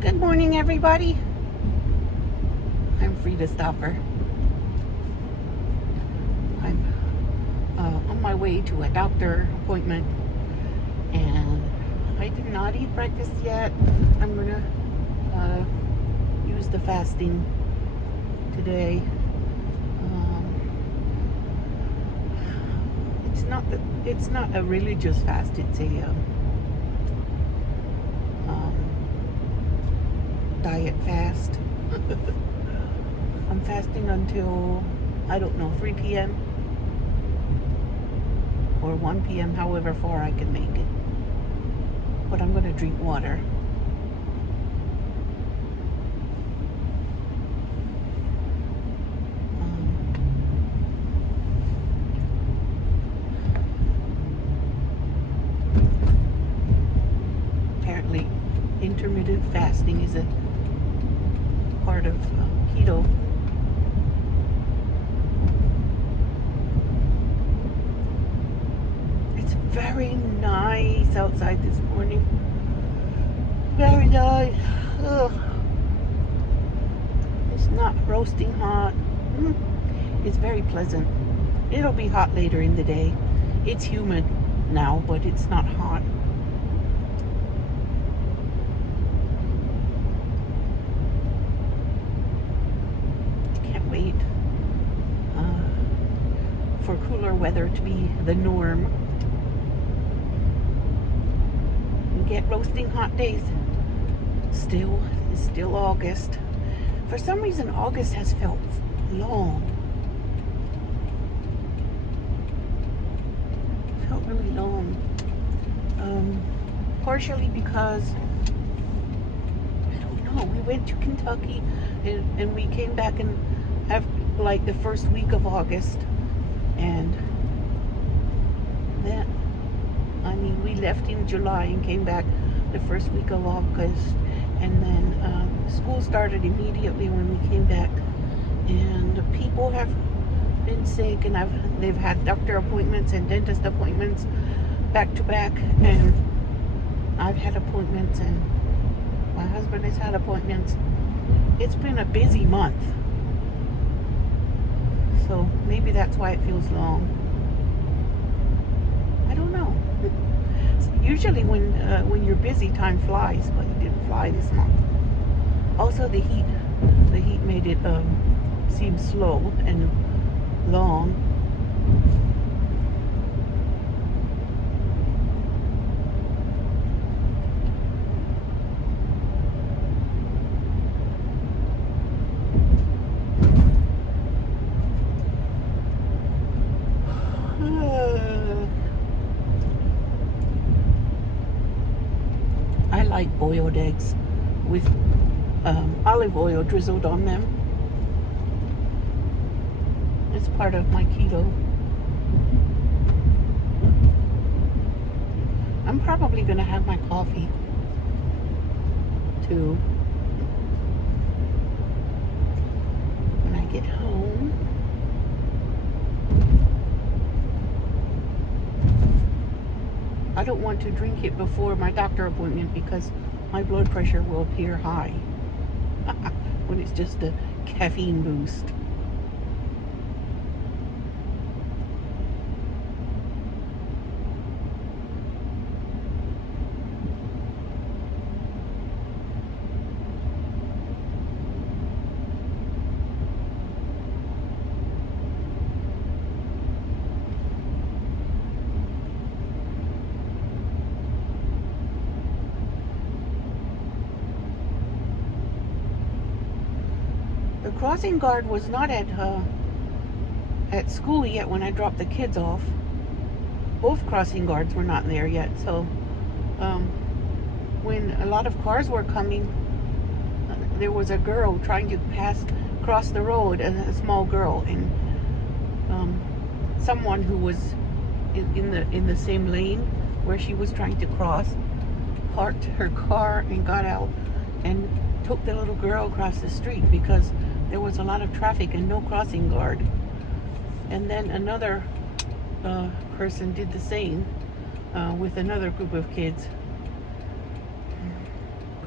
Good morning, everybody. I'm Frida Stopper. I'm on my way to a doctor appointment, and I did not eat breakfast yet. I'm gonna use the fasting today. It's not a religious fast. It's a diet fast. I'm fasting until, I don't know, 3 p.m. or 1 p.m., however far I can make it. But I'm going to drink water. Apparently, intermittent fasting is a part of keto. It's very nice outside this morning. Very nice. Ugh. It's not roasting hot. It's very pleasant. It'll be hot later in the day. It's humid now, but it's not hot. Can't wait for cooler weather to be the norm. We get roasting hot days. It's still August. For some reason, August has felt long. Felt really long. Partially because, I don't know, we went to Kentucky and we came back and have like the first week of August, and then, I mean, we left in July and came back the first week of August, and then school started immediately when we came back, and people have been sick, and they've had doctor appointments and dentist appointments back to back, and I've had appointments, and my husband has had appointments. It's been a busy month, so maybe that's why it feels long. I don't know. Usually when you're busy, time flies, but it didn't fly this month. Also, the heat made it seem slow and long. I like boiled eggs with olive oil drizzled on them. It's part of my keto. I'm probably going to have my coffee too when I get home. I don't want to drink it before my doctor appointment because my blood pressure will appear high when it's just a caffeine boost. The crossing guard was not at school yet when I dropped the kids off. Both crossing guards were not there yet. So when a lot of cars were coming, there was a girl trying to cross the road, a small girl, and someone who was in the same lane where she was trying to cross parked her car and got out and took the little girl across the street because there was a lot of traffic and no crossing guard. And then another person did the same with another group of kids.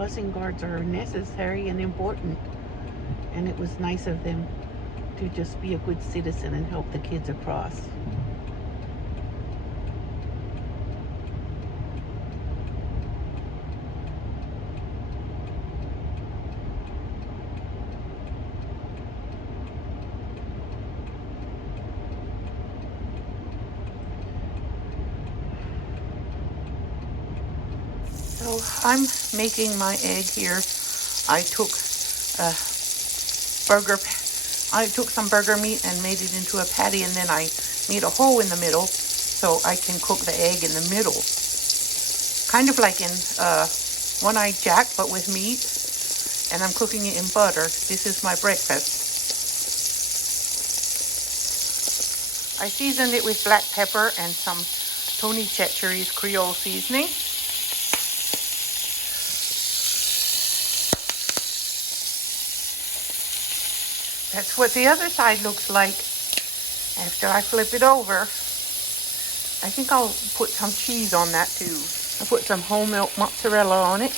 crossing guards are necessary and important, and it was nice of them to just be a good citizen and help the kids across. So I'm making my egg here. I took some burger meat and made it into a patty, and then I made a hole in the middle so I can cook the egg in the middle. Kind of like in one-eyed Jack, but with meat, and I'm cooking it in butter. This is my breakfast. I seasoned it with black pepper and some Tony Chetchery's Creole seasoning. That's what the other side looks like after I flip it over. I think I'll put some cheese on that too. I put some whole milk mozzarella on it.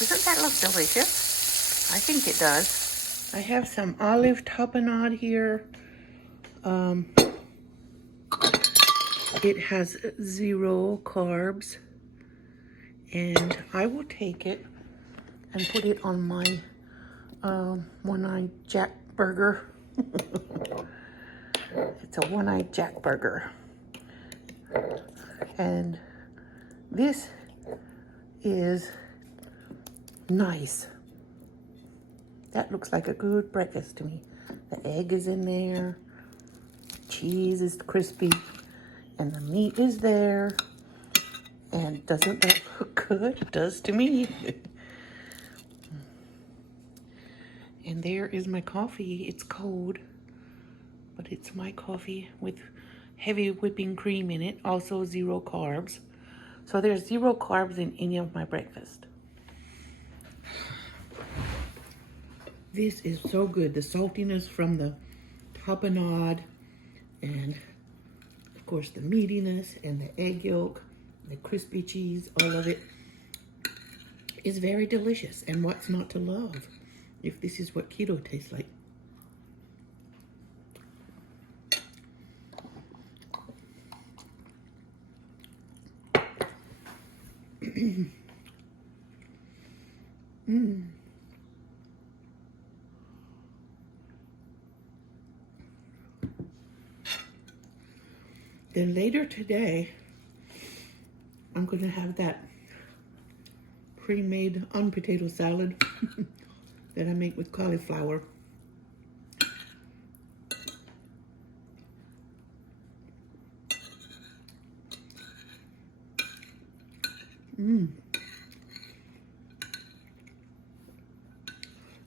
Doesn't that look delicious? I think it does. I have some olive tapenade here. It has 0 carbs, and I will take it and put it on my one-eyed Jack burger. It's a one-eyed Jack burger. And this is nice. That looks like a good breakfast to me. The egg is in there, cheese is crispy, and the meat is there. And doesn't that look good? It does to me. And there is my coffee. It's cold, but it's my coffee with heavy whipping cream in it. Also 0 carbs. So there's 0 carbs in any of my breakfast. This is so good. The saltiness from the tapenade, and of course the meatiness and the egg yolk, the crispy cheese, all of it is very delicious. And what's not to love if this is what keto tastes like? Then later today, I'm going to have that pre-made potato salad that I make with cauliflower.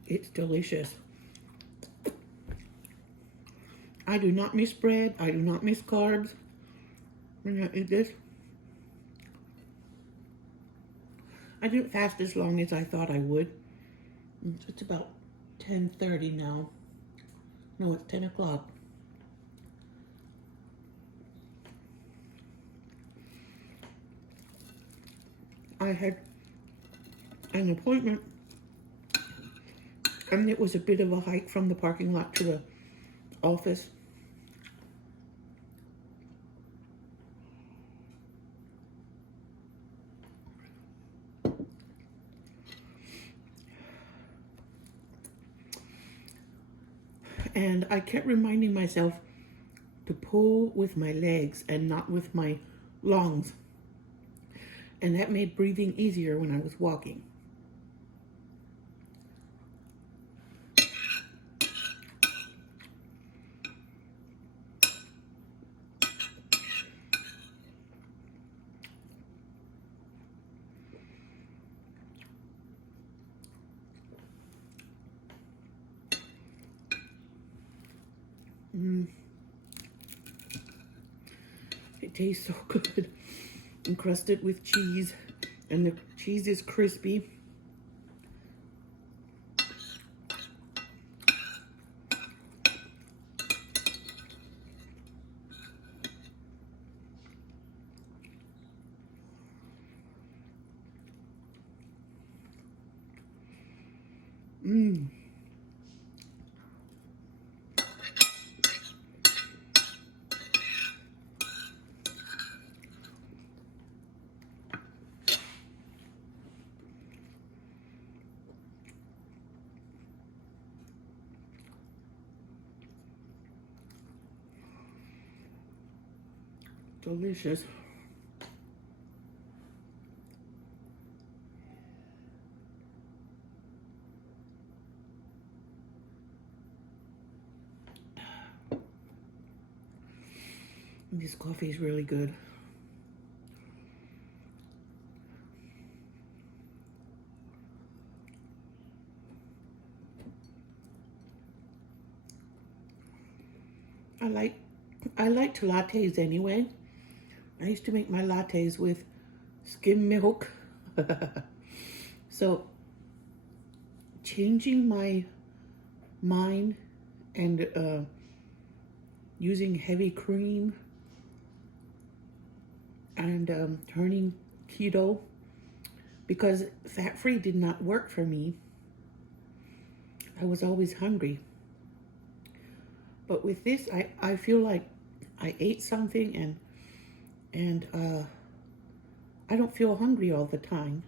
It's delicious. I do not miss bread. I do not miss carbs when I eat this. I didn't fast as long as I thought I would. It's about 10:30 now. No, it's 10 o'clock. I had an appointment, and it was a bit of a hike from the parking lot to the office. And I kept reminding myself to pull with my legs and not with my lungs. And that made breathing easier when I was walking. It tastes so good, encrusted with cheese, and the cheese is crispy. Delicious. This coffee is really good. I liked lattes anyway. I used to make my lattes with skim milk. So changing my mind and using heavy cream and turning keto, because fat-free did not work for me. I was always hungry. But with this, I feel like I ate something and I don't feel hungry all the time.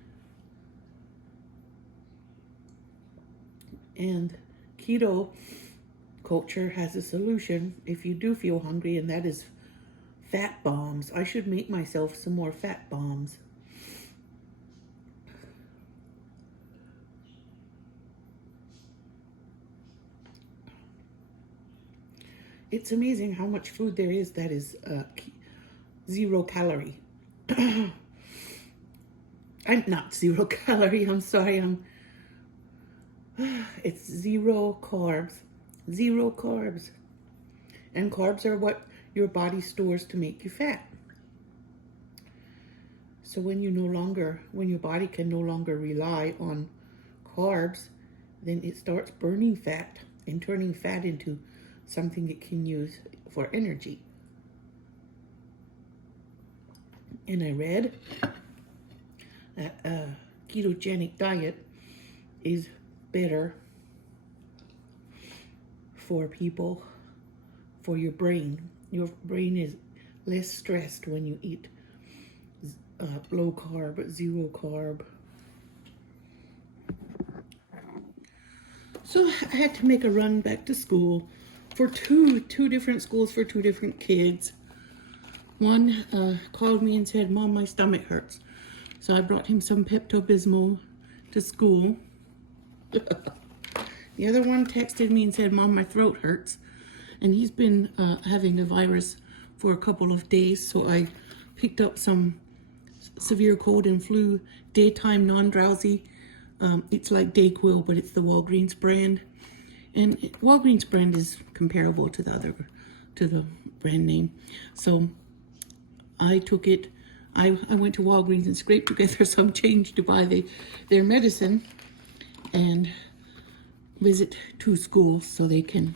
And keto culture has a solution if you do feel hungry, and that is fat bombs. I should make myself some more fat bombs. It's amazing how much food there is that is 0 calorie. I'm not 0 calorie, I'm sorry. It's 0 carbs. 0 carbs. And carbs are what your body stores to make you fat. So when your body can no longer rely on carbs, then it starts burning fat and turning fat into something it can use for energy. And I read that a ketogenic diet is better for people, for your brain. Your brain is less stressed when you eat low carb, 0 carb. So I had to make a run back to school for two different schools for 2 different kids. One called me and said, "Mom, my stomach hurts." So I brought him some Pepto-Bismol to school. The other one texted me and said, "Mom, my throat hurts." And he's been having a virus for a couple of days, so I picked up some severe cold and flu daytime non-drowsy. It's like Dayquil, but it's the Walgreens brand. And Walgreens brand is comparable to the brand name. So I took it. I went to Walgreens and scraped together some change to buy their medicine and visit 2 schools so they can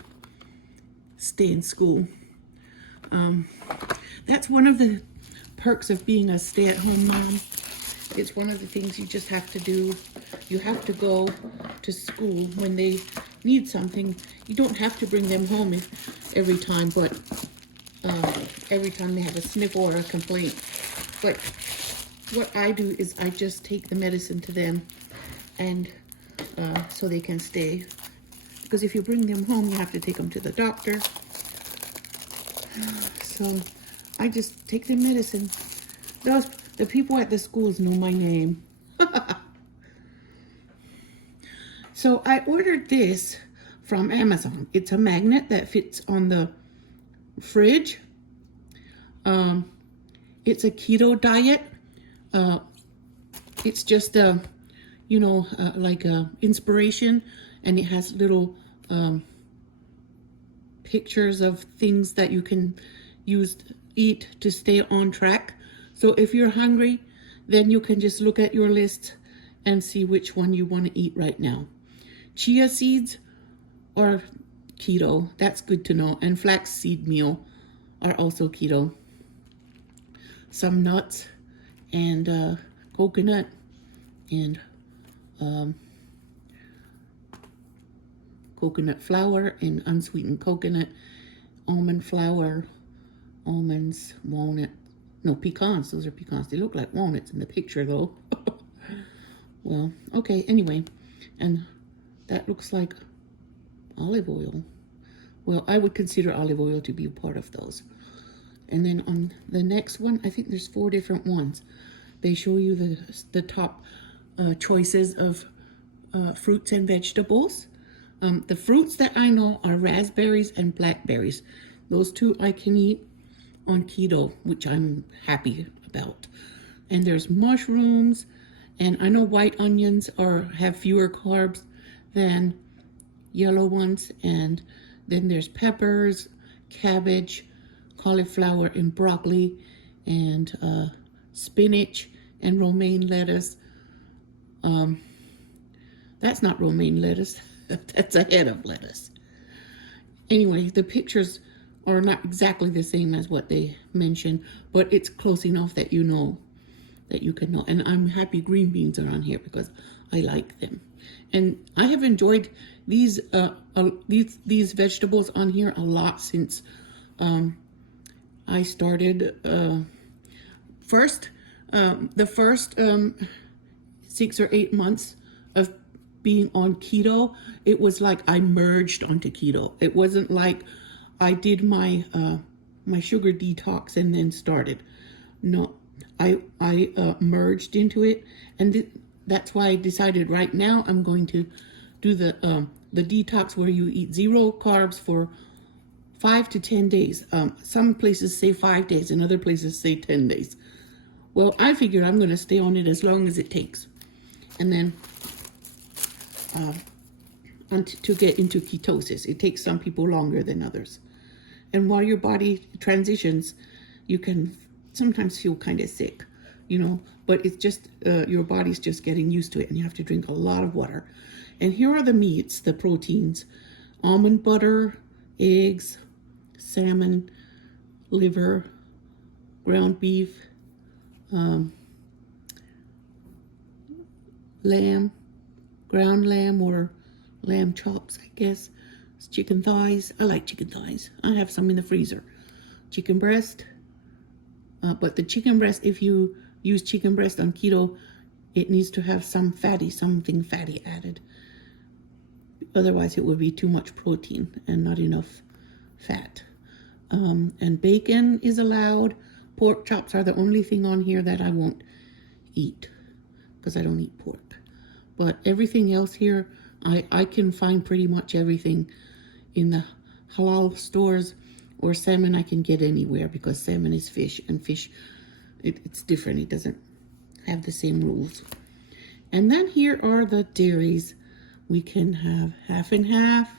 stay in school. That's one of the perks of being a stay-at-home mom. It's one of the things you just have to do. You have to go to school when they need something. You don't have to bring them home every time, but every time they have a sniffle or a complaint. But what I do is I just take the medicine to them, and so they can stay. Because if you bring them home, you have to take them to the doctor. So I just take the medicine. The people at the schools know my name. So I ordered this from Amazon. It's a magnet that fits on the fridge. It's a keto diet. It's just like a inspiration, and it has little pictures of things that you can eat to stay on track. So if you're hungry, then you can just look at your list and see which one you want to eat right now. Chia seeds are keto. That's good to know. And flaxseed meal are also keto. Some nuts and coconut and coconut flour and unsweetened coconut, almond flour, almonds, walnut. No, pecans. Those are pecans. They look like walnuts in the picture, though. Well, okay, anyway. And that looks like olive oil. Well, I would consider olive oil to be a part of those. And then on the next one, I think there's 4 different ones. They show you the top choices of fruits and vegetables. The fruits that I know are raspberries and blackberries. Those two I can eat on keto, which I'm happy about. And there's mushrooms, and I know white onions have fewer carbs than yellow ones. And then there's peppers, cabbage, cauliflower, and broccoli, and spinach and romaine lettuce. That's not romaine lettuce. That's a head of lettuce. Anyway, the pictures are not exactly the same as what they mentioned, but it's close enough that you know, that you can know. And I'm happy green beans are on here because I like them. And I have enjoyed these vegetables on here a lot since I started the first 6 or 8 months of being on keto. It was like I merged onto keto. It wasn't like I did my my sugar detox and then started. No, I merged into it, and that's why I decided right now I'm going to do the detox where you eat 0 carbs for 5 to 10 days. Some places say 5 days and other places say 10 days. Well, I figured I'm going to stay on it as long as it takes. And then to get into ketosis, it takes some people longer than others. And while your body transitions, you can sometimes feel kind of sick, you know, but it's just your body's just getting used to it, and you have to drink a lot of water. And here are the meats, the proteins: almond butter, eggs, salmon, liver, ground beef, lamb, ground lamb or lamb chops, I guess. It's chicken thighs. I like chicken thighs. I have some in the freezer. Chicken breast. But the chicken breast, if you use chicken breast on keto, it needs to have something fatty added. Otherwise, it would be too much protein and not enough fat. And bacon is allowed. Pork chops are the only thing on here that I won't eat because I don't eat pork. But everything else here, I can find pretty much everything in the halal stores, or salmon I can get anywhere because salmon is fish, and fish, it's different. It doesn't have the same rules. And then here are the dairies. We can have half and half,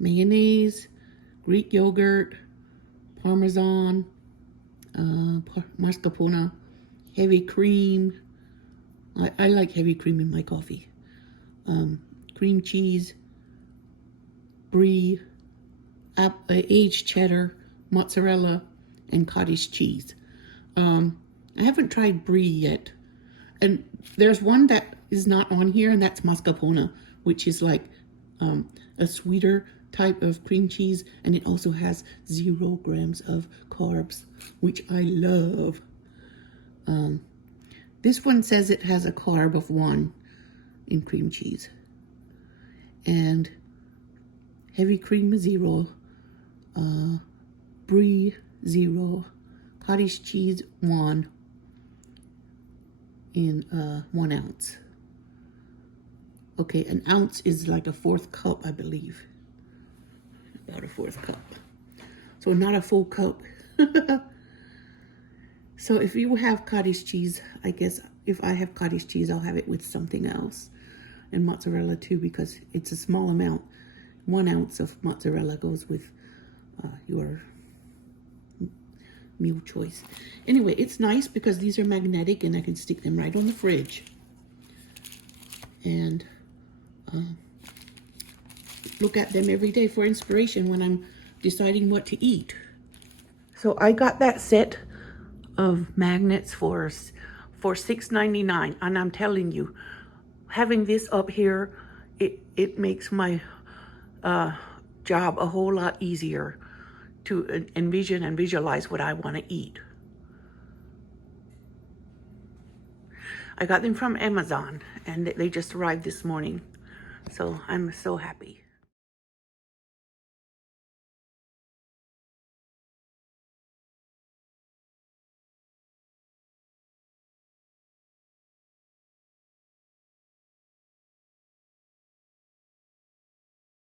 mayonnaise, Greek yogurt, Parmesan, mascarpone, heavy cream. I like heavy cream in my coffee. Cream cheese, brie, aged cheddar, mozzarella, and cottage cheese. I haven't tried brie yet. And there's one that is not on here, and that's mascarpone, which is like a sweeter type of cream cheese, and it also has 0 grams of carbs, which I love. This one says it has a carb of 1 in cream cheese. And heavy cream 0, brie 0, cottage cheese 1 in 1 ounce. Okay, an ounce is like a 1/4 cup, I believe. About a 1/4 cup. So not a full cup. So if you have cottage cheese, I guess if I have cottage cheese, I'll have it with something else. And mozzarella too, because it's a small amount. 1 ounce of mozzarella goes with your meal choice. Anyway, it's nice because these are magnetic and I can stick them right on the fridge. And look at them every day for inspiration when I'm deciding what to eat. So I got that set of magnets for $6.99, and I'm telling you, having this up here, it makes my job a whole lot easier to envision and visualize what I want to eat. I got them from Amazon, and they just arrived this morning, so I'm so happy.